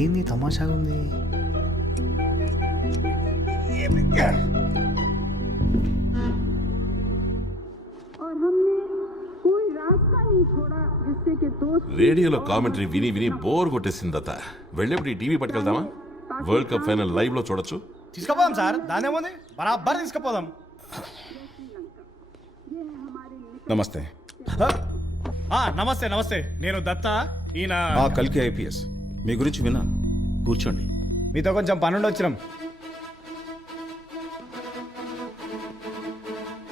ఇటేంది తమాషాగా ఉంది. రేడియోలో కామెంటరీ విని విని బోర్ కొట్టేసిందత. వెళ్ళేప్పుడు ఈ టీవీ పట్టుకెళ్దామా? వరల్డ్ కప్ ఫైనల్ లైవ్ లో చూడొచ్చు. తీసుకుపోదాం సార్, దాని ఏముంది, బరాబర్ తీసుకుపోదాం. నమస్తే. నమస్తే నమస్తే, నేను దత్త, ఈయన కల్కి ఐపీఎస్. మీ గురించి విన్నాను. కూర్చోండి. మీతో కొంచెం పనుండి వచ్చినాం.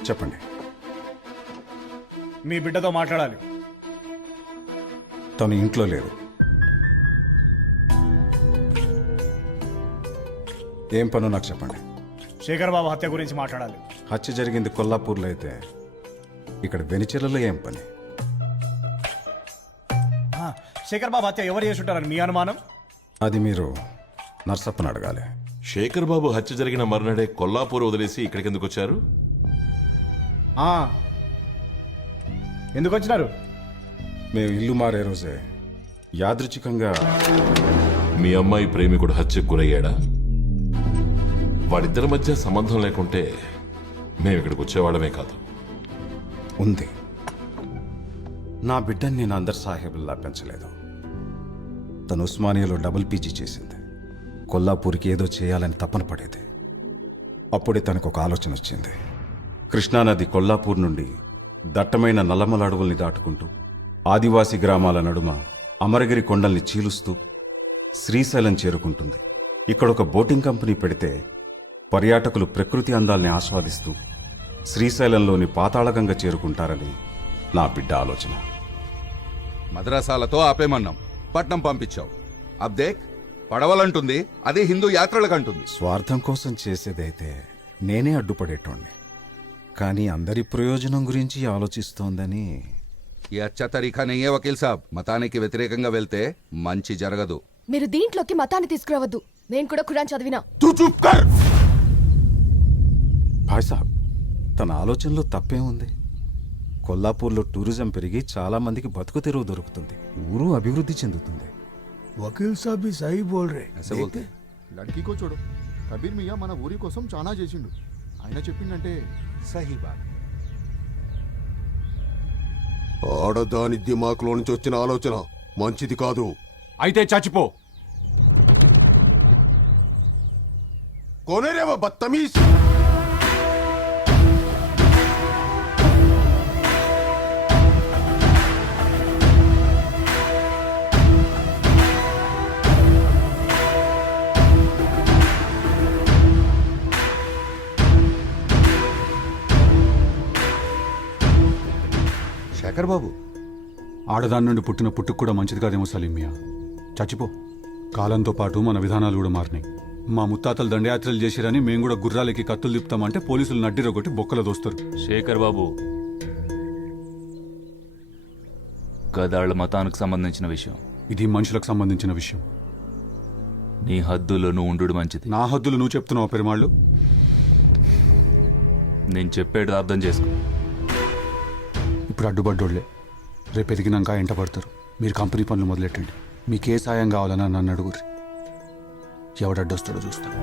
చెప్పండి. మీ బిడ్డతో మాట్లాడాలి. తను ఇంట్లో లేదు. ఏం పను నాకు చెప్పండి. శేఖర్ బాబు హత్య గురించి మాట్లాడాలి. హత్య జరిగింది కొల్లాపూర్లో అయితే ఇక్కడ వెనిచెర్లలో ఏం పని? శేఖర్ బాబు హత్య ఎవరు చేసి ఉంటారని మీ అనుమానం? అది మీరు నర్సప్పని అడగాలి. శేఖర్ బాబు హత్య జరిగిన మరునాడే కొల్లాపూర్ వదిలేసి ఇక్కడికి ఎందుకు వచ్చారు? ఎందుకు వచ్చినారు? మేము ఇల్లు మారే రోజే యాదృచ్ఛికంగా మీ అమ్మాయి ప్రేమికుడు హత్యకు గురయ్యాడా? వాడిద్దరి మధ్య సంబంధం లేకుంటే మేము ఇక్కడికి వచ్చేవాళ్ళమే కాదు. ఉంది. నా బిడ్డని నేను అందర్ సాహెబుల్లా పెంచలేదు. తను ఉస్మానియాలో డబుల్ పీజీ చేసింది. కొల్లాపూర్కి ఏదో చేయాలని తపన పడేది. అప్పుడే తనకు ఒక ఆలోచన వచ్చింది. కృష్ణానది కొల్లాపూర్ నుండి దట్టమైన నల్లమల అడవుల్ని దాటుకుంటూ ఆదివాసీ గ్రామాల నడుమ అమరగిరి కొండల్ని చీలుస్తూ శ్రీశైలం చేరుకుంటుంది. ఇక్కడ ఒక బోటింగ్ కంపెనీ పెడితే పర్యాటకులు ప్రకృతి అందాల్ని ఆస్వాదిస్తూ శ్రీశైలంలోని పాతాళగంగ చేరుకుంటారని నా బిడ్డ ఆలోచన. మద్రాసాలతో ఆపేమన్నాం, పట్నం పంపించావు. అబ్దేక్ పడవలంటుంది, అది హిందూ యాత్రలకంటుంది. స్వార్థం కోసం చేసేదైతే నేనే అడ్డుపడేటోణ్ణి. కానీ అందరి ప్రయోజనం గురించి ఆలోచిస్తోందని. ఈ అచ్చా తరీఖా నయ్యే వకీల్ సాబ్. మతానికి వ్యతిరేకంగా వెళ్తే మంచి జరగదు. మీరు దీంట్లోకి మతాన్ని తీసుకురావద్దు. నేను కూడా ఖురాన్ చదివినా. భాయ్ సాబ్, తన ఆలోచనలో తప్పేముంది? కొల్లాపూర్లో టూరిజం పెరిగి చాలా మందికి బతుకు తెరువు దొరుకుతుంది. ఊరు అభివృద్ధి చెందుతుంది. వకీల్ సాబ్ भी सही बोल रहे. ऐसे बोलते లడ్కీ కో చూడు. కబీర్ మియా మన ఊరి కోసం చాలా చేసిండు. ఆయన చెప్పిందంటే సహీ బాత్. ఆడదాని దిమాక్లో నుంచి వచ్చిన ఆలోచన మంచిది కాదు. అయితే చచ్చిపో. కోనే రేవా బత్తమీజ్. శేఖర్ బాబు, ఆడదాని నుండి పుట్టిన పుట్టుకు కూడా మంచిది కాదేమో సలీం మియా. చచ్చిపో. కాలంతో పాటు మన విధానాలు కూడా మారినాయి. మా ముత్తాతలు దండయాత్రలు చేసిరని మేము కూడా గుర్రాలకి కత్తులు తిప్పుతామంటే పోలీసులు నడ్డిరొకటి బొక్కలు దోస్తారు. శేఖర్ బాబు, గదాళ్ళ మతానికి సంబంధించిన విషయం. ఇది మనుషులకు సంబంధించిన విషయం. నీ హద్దులో నువ్వు ఉండు మంచిది. నా హద్దులు నువ్వు చెప్తున్నావు పెరుమాళ్ళు. నేను చెప్పేది అర్థం చేసుకో. ఇప్పుడు అడ్డుపడ్డోళ్లే రేపు ఎదిగినాక ఎంట పడతారు. మీరు కంపెనీ పనులు మొదలెట్టండి. మీకే సాయం కావాలన్నా నన్ను అడుగుర్రి. ఎవడడ్డొస్తాడో చూస్తాను.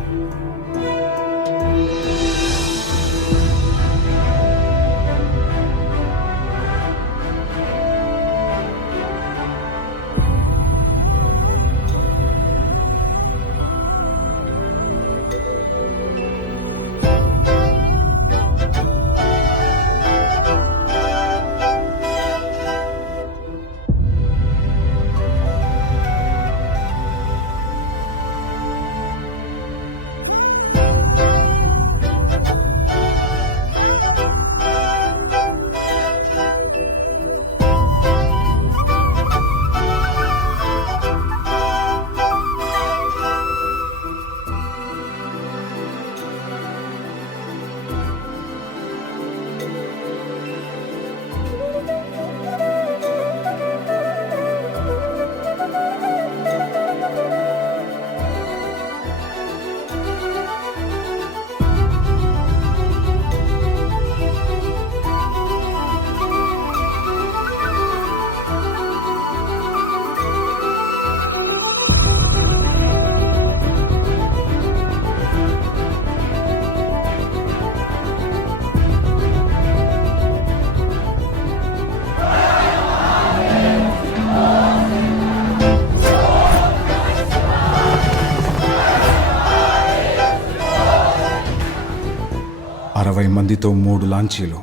60 మందితో 3 లాంచీలు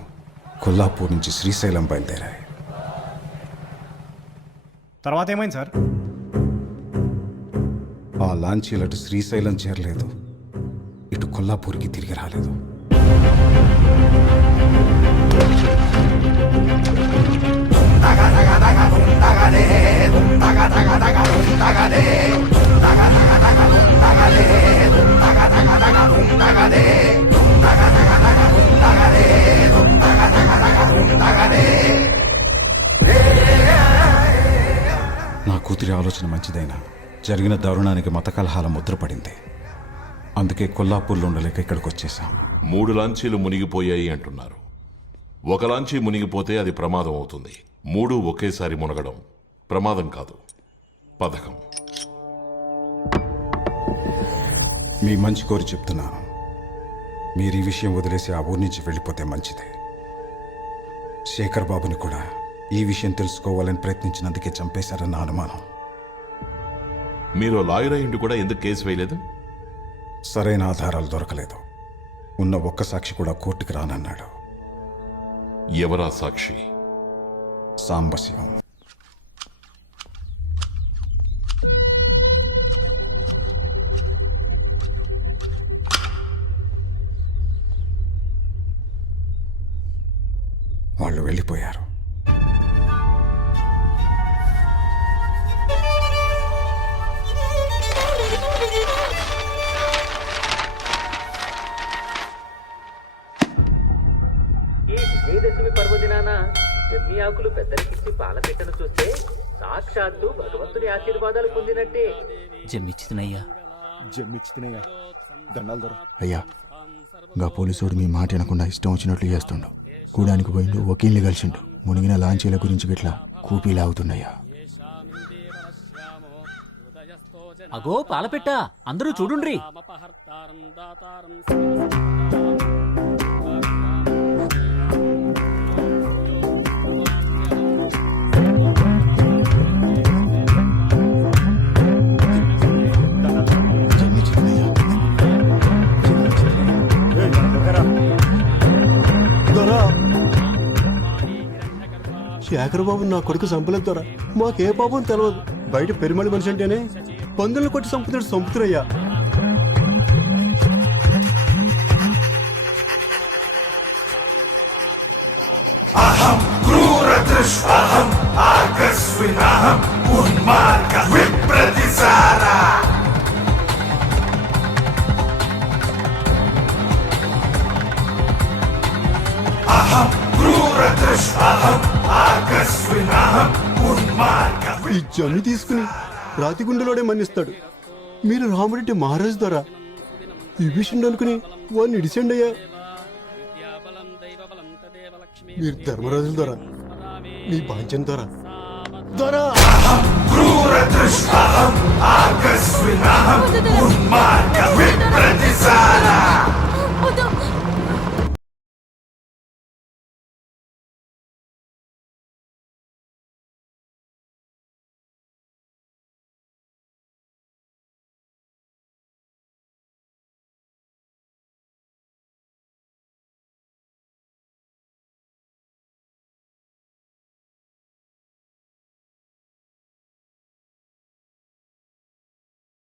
కొల్లాపూర్ నుంచి శ్రీశైలం బయలుదేరాయి. తర్వాత ఏమైంది సార్? ఆ లాంచీలు అటు శ్రీశైలం చేరలేదు, ఇటు కొల్లాపూర్కి తిరిగి రాలేదు. నా కూతురి ఆలోచన మంచిదైనా జరిగిన దారుణానికి మత కలహాల ముద్ర పడింది. అందుకే కొల్లాపూర్లో ఉండలేక ఇక్కడికి వచ్చేసాం. 3 లాంచీలు మునిగిపోయాయి అంటున్నారు. ఒక లాంచీ మునిగిపోతే అది ప్రమాదం అవుతుంది. 3 ఒకేసారి మునగడం ప్రమాదం కాదు, పథకం. మీ మంచి కోరి చెప్తున్నాను. మీరు ఈ విషయం వదిలేసి ఆ ఊరి నుంచి వెళ్ళిపోతే మంచిది. శేఖర్ బాబుని కూడా ఈ విషయం తెలుసుకోవాలని ప్రయత్నించినందుకే చంపేశారన్న అనుమానం. మీరు లాయర్ అయ్యిండి కూడా ఎందుకు కేసు వేయలేదు? సరైన ఆధారాలు దొరకలేదు. ఉన్న ఒక్క సాక్షి కూడా కోర్టుకు రానన్నాడు. ఎవరా సాక్షి? సాంబశివం. వాళ్ళు వెళ్ళిపోయారు. ఈ విజయదశమి పర్వదినాన జమ్మి ఆకులు పెద్దలకిచ్చి పాలపెట్టను చూస్తే సాక్షాత్తు భగవంతుని ఆశీర్వాదాలు పొందినట్టే. జమ్మిచ్చినయ్యా. అయ్యా, గా పోలీసుడు మీ మాట వినకుండా ఇష్టం వచ్చినట్లు చేస్తుండు. కూడానికి పోయిండు, వకీల్ని కలిసిండు. మునిగిన లాంచీల గురించి గిట్లా కూపీలాగుతున్నాయా? అగో పాలపెట్ట, అందరూ చూడుండ్రి. శేఖర్ బాబు నా కొడుకు చంపలేదు దొరా. మాకే పాపం తెలియదు. బయట పెరిమళి మనిషి అంటేనే పందులను కొట్టి చంపుతాడు, చంపుతురయ్యా. ఈ జమ్మి తీసుకుని రాతిగుండలోనే మన్నిస్తాడు. మీరు రామరెడ్డి మహారాజు ద్వారా ఈ విషయం అనుకుని వాడిని ఇడిసండి అయ్యా. మీరు ధర్మరాజుల ద్వారా మీ బాంచన్ ద్వారా